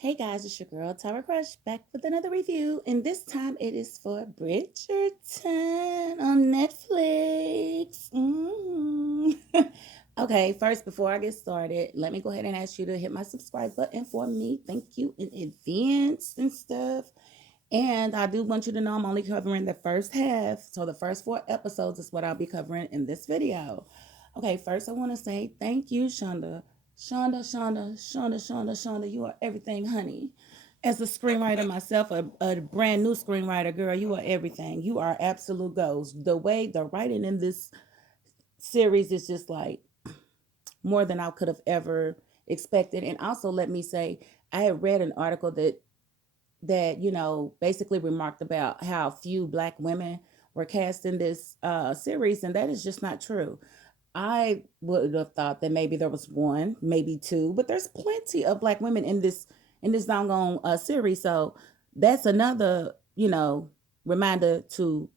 Hey guys, it's your girl Tara Crush back with another review, and this time it is for Bridgerton on Netflix. Okay, first, before I get started, let me go ahead and ask you to hit my subscribe button for me. Thank you in advance and stuff. And I do want you to know I'm only covering the first half, so the first 4 episodes is what I'll be covering in this video. Okay, first I want to say thank you, Shonda. Shonda, you are everything, honey. As a screenwriter myself, a brand new screenwriter, girl, you are everything. You are absolute goals. The way the writing in this series is just like more than I could have ever expected. And also, let me say, I had read an article that basically remarked about how few black women were cast in this series, and that is just not true. I would have thought that maybe there was one, maybe two, but there's plenty of black women in this doggone series. So that's another, reminder to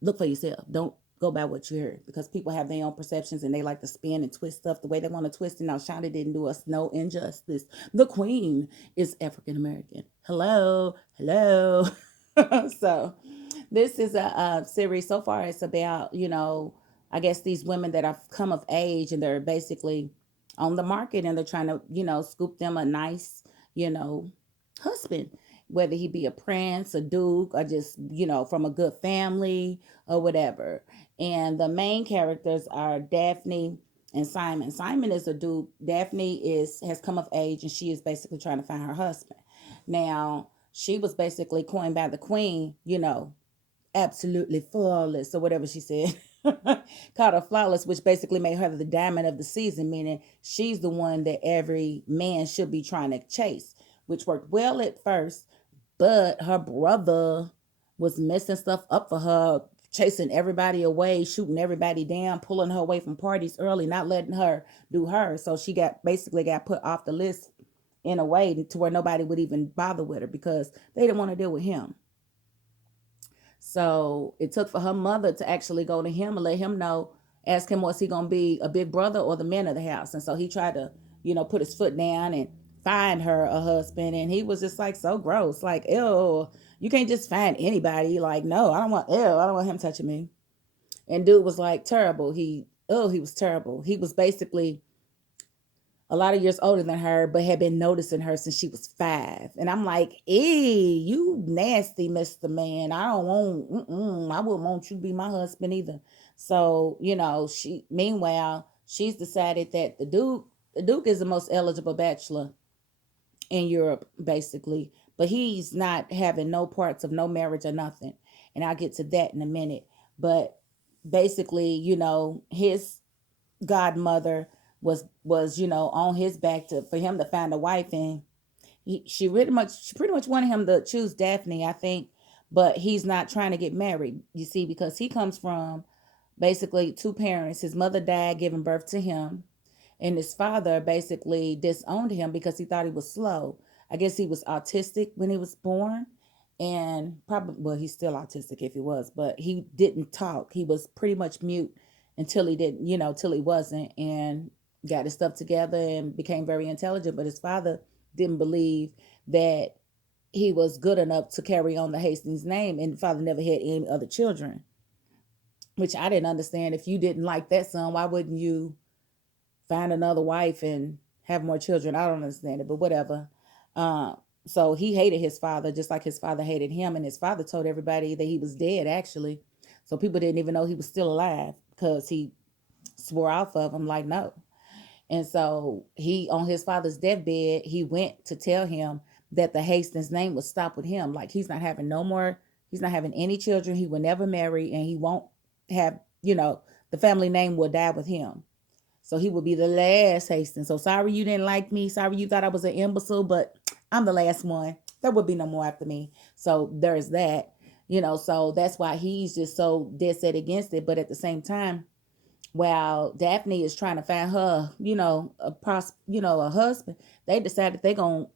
look for yourself. Don't go by what you heard, because people have their own perceptions and they like to spin and twist stuff the way they want to twist it. Now, Shonda didn't do us no injustice. The queen is African American. Hello, hello. So, this is a series. So far, it's about, I guess these women that have come of age and they're basically on the market and they're trying to, scoop them a nice, you know, husband, whether he be a prince, a duke, or just, from a good family or whatever. And the main characters are Daphne and Simon. Simon is a duke. Daphne has come of age and she is basically trying to find her husband. Now, she was basically coined by the queen, absolutely flawless or whatever she said. Called her flawless, which basically made her the diamond of the season, meaning she's the one that every man should be trying to chase, which worked well at first, but her brother was messing stuff up for her, chasing everybody away, shooting everybody down, pulling her away from parties early, not letting her do her. So she got put off the list in a way to where nobody would even bother with her because they didn't want to deal with him. So it took for her mother to actually go to him and let him know, ask him, was he going to be a big brother or the man of the house? And so he tried to, put his foot down and find her a husband. And he was just like so gross, like, ew, you can't just find anybody. Like, no, I don't want him touching me. And dude was like terrible. He was terrible. He was basically a lot of years older than her, but had been noticing her since she was 5. And I'm like, you nasty, Mr. Man. I wouldn't want you to be my husband either. So, meanwhile, she's decided that the Duke is the most eligible bachelor in Europe, basically. But he's not having no parts of no marriage or nothing. And I'll get to that in a minute. But basically, his godmother was on his back to for him to find a wife, and she pretty much wanted him to choose Daphne, I think, but he's not trying to get married, you see, because he comes from basically two parents. His mother died giving birth to him, and his father basically disowned him because he thought he was slow. I guess he was autistic when he was born, and probably, well, he's still autistic if he was, but he didn't talk. He was pretty much mute until he didn't, till he wasn't, and got his stuff together and became very intelligent. But his father didn't believe that he was good enough to carry on the Hastings name, and the father never had any other children, which I didn't understand. If you didn't like that son, why wouldn't you find another wife and have more children? I don't understand it, but whatever. Uh, so he hated his father just like his father hated him, and his father told everybody that he was dead, actually. So people didn't even know he was still alive because he swore off of him like no. And so he, on his father's deathbed, he went to tell him that the Hastings name would stop with him. Like he's not having no more, he's not having any children. He will never marry, and he won't have, the family name will die with him. So he would be the last Hastings. So sorry you didn't like me. Sorry you thought I was an imbecile, but I'm the last one. There would be no more after me. So there's that. So that's why he's just so dead set against it. But at the same time, while Daphne is trying to find her, a husband, they decided they gonna,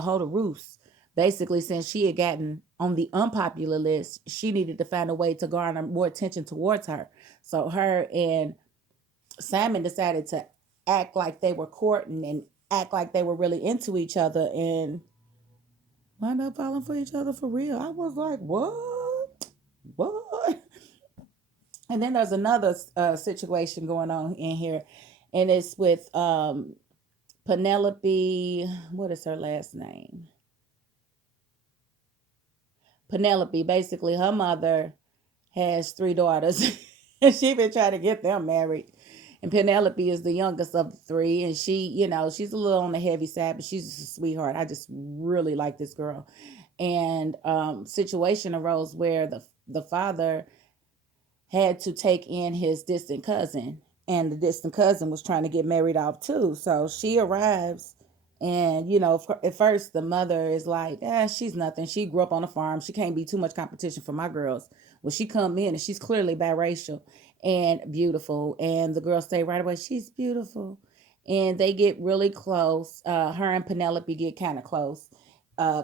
hold a roost. Basically, since she had gotten on the unpopular list, she needed to find a way to garner more attention towards her. So her and Simon decided to act like they were courting and act like they were really into each other. And Wind up falling for each other for real. I was like, what? What? And then there's another situation going on in here, and it's with Penelope. What is her last name? Penelope. Basically, her mother has three daughters, and she been trying to get them married. And Penelope is the youngest of the three, and she's a little on the heavy side, but she's just a sweetheart. I just really like this girl. And situation arose where the father had to take in his distant cousin, and the distant cousin was trying to get married off too. So she arrives, and at first the mother is like, she's nothing. She grew up on a farm. She can't be too much competition for my girls. Well, she come in and she's clearly biracial and beautiful, and the girls say right away she's beautiful, and they get really close. Her and Penelope get kind of close,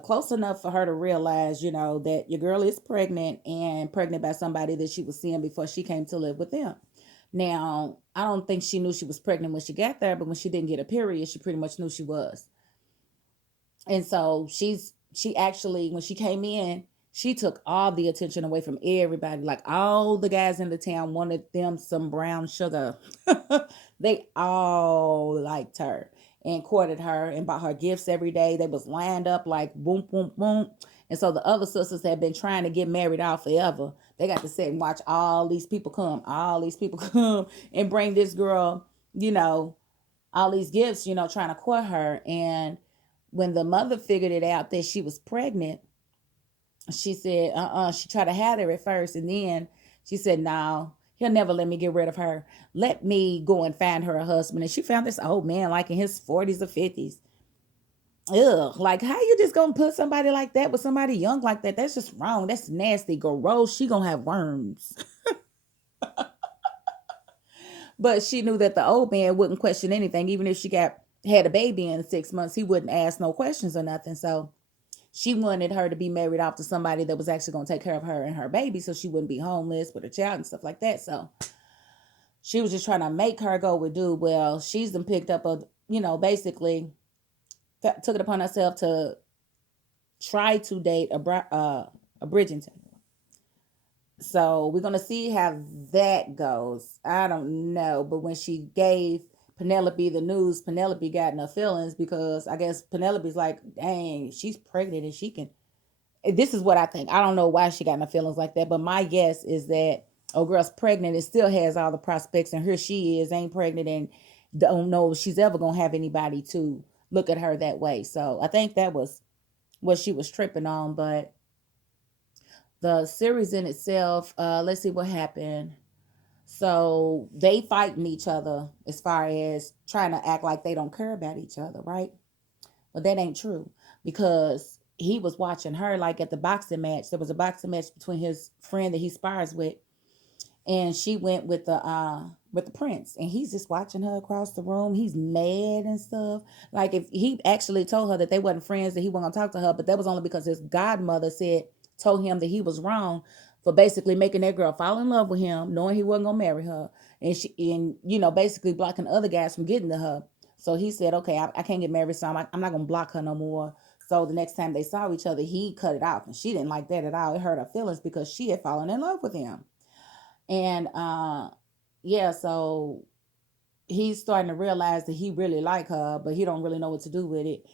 close enough for her to realize, that your girl is pregnant, and pregnant by somebody that she was seeing before she came to live with them. Now, I don't think she knew she was pregnant when she got there, but when she didn't get a period, she pretty much knew she was. And so she actually, when she came in, she took all the attention away from everybody. Like, all the guys in the town wanted them some brown sugar. They all liked her and courted her and bought her gifts every day. They was lined up like boom, boom, boom. And so the other sisters had been trying to get married off forever. They got to sit and watch all these people come and bring this girl, you know, all these gifts, trying to court her. And when the mother figured it out that she was pregnant, she said, she tried to have her at first. And then she said, no, he'll never let me get rid of her. Let me go and find her a husband. And she found this old man, like in his 40s or 50s. Ugh, like, how you just gonna put somebody like that with somebody young like that? That's just wrong. That's nasty. Gross. She gonna have worms. But she knew that the old man wouldn't question anything, even if she had a baby in 6 months. He wouldn't ask no questions or nothing. So she wanted her to be married off to somebody that was actually going to take care of her and her baby, so she wouldn't be homeless with her child and stuff like that. So she was just trying to make her go with dude. Well, she's then picked up basically took it upon herself to try to date a Bridgerton. So we're gonna see how that goes. I don't know, but when she gave Penelope the news, Penelope got in her feelings, because I guess Penelope's like, dang, she's pregnant and she can. This is what I think. I don't know why she got in her feelings like that, but my guess is that, oh, girl's pregnant and still has all the prospects, and here she is, ain't pregnant, and don't know if she's ever gonna have anybody to look at her that way. So I think that was what she was tripping on. But the series in itself, let's see what happened. So they fighting each other as far as trying to act like they don't care about each other, right? But that ain't true, because he was watching her, like at the boxing match. There was a boxing match between his friend that he spars with, and she went with the prince, and he's just watching her across the room. He's mad and stuff. Like, if he actually told her that they wasn't friends, that he wasn't gonna talk to her, but that was only because his godmother told him that he was wrong for basically making that girl fall in love with him, knowing he wasn't gonna marry her, and basically blocking other guys from getting to her. So he said, okay, I can't get married, so I'm not gonna block her no more. So the next time they saw each other, he cut it off, and she didn't like that at all. It hurt her feelings, because she had fallen in love with him. And yeah, so he's starting to realize that he really like her, but he don't really know what to do with it.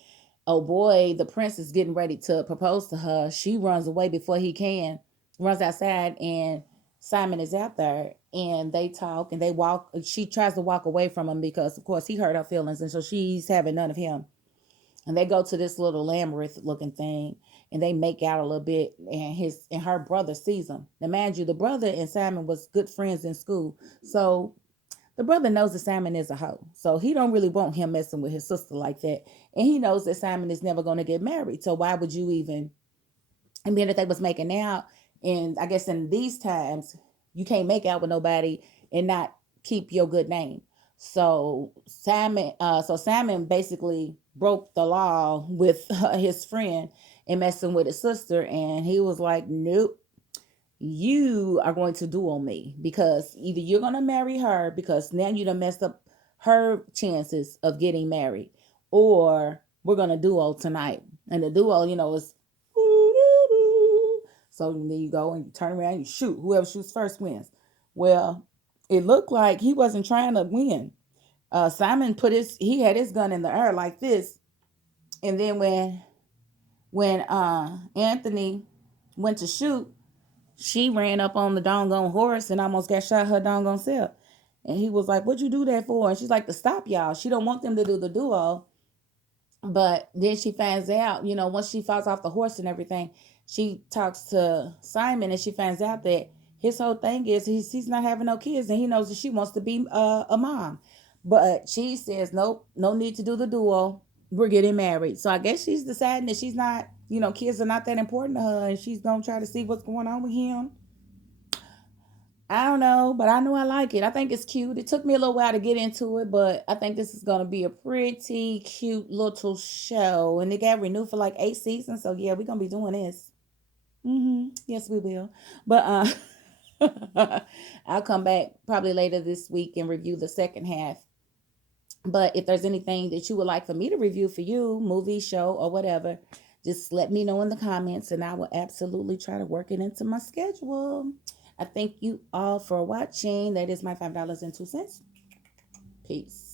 Oh boy, the prince is getting ready to propose to her. She runs away before he can, runs outside, and Simon is out there, and they talk and they walk. She tries to walk away from him because, of course, he hurt her feelings, and so she's having none of him. And they go to this little labyrinth looking thing, and they make out a little bit, and her brother sees them. Now, mind you, the brother and Simon was good friends in school, so the brother knows that Simon is a hoe, so he don't really want him messing with his sister like that. And he knows that Simon is never going to get married, so why would you even? And then if they was making out, and I guess in these times, you can't make out with nobody and not keep your good name. So Simon basically broke the law with his friend and messing with his sister, and he was like, nope, you are going to duel me, because either you're going to marry her, because now you done messed up her chances of getting married, or we're going to duel tonight. And the duel, is So then you go and you turn around, you shoot. Whoever shoots first wins. Well, it looked like he wasn't trying to win. Simon he had his gun in the air like this, and then when Anthony went to shoot, she ran up on the doggone horse and almost got shot her doggone self. And he was like, "What'd you do that for?" And she's like, "To stop y'all." She don't want them to do the duo. But then she finds out, once she falls off the horse and everything, she talks to Simon and she finds out that his whole thing is he's not having no kids and he knows that she wants to be a mom. But she says, nope, no need to do the duo. We're getting married. So I guess she's deciding that she's not, kids are not that important to her and she's going to try to see what's going on with him. I don't know, but I know I like it. I think it's cute. It took me a little while to get into it, but I think this is going to be a pretty cute little show. And it got renewed for like 8 seasons. So yeah, we're going to be doing this. Yes, we will. But I'll come back probably later this week and review the second half. But if there's anything that you would like for me to review for you, movie, show, or whatever, just let me know in the comments and I will absolutely try to work it into my schedule. I thank you all for watching. That is my $5.02. Peace.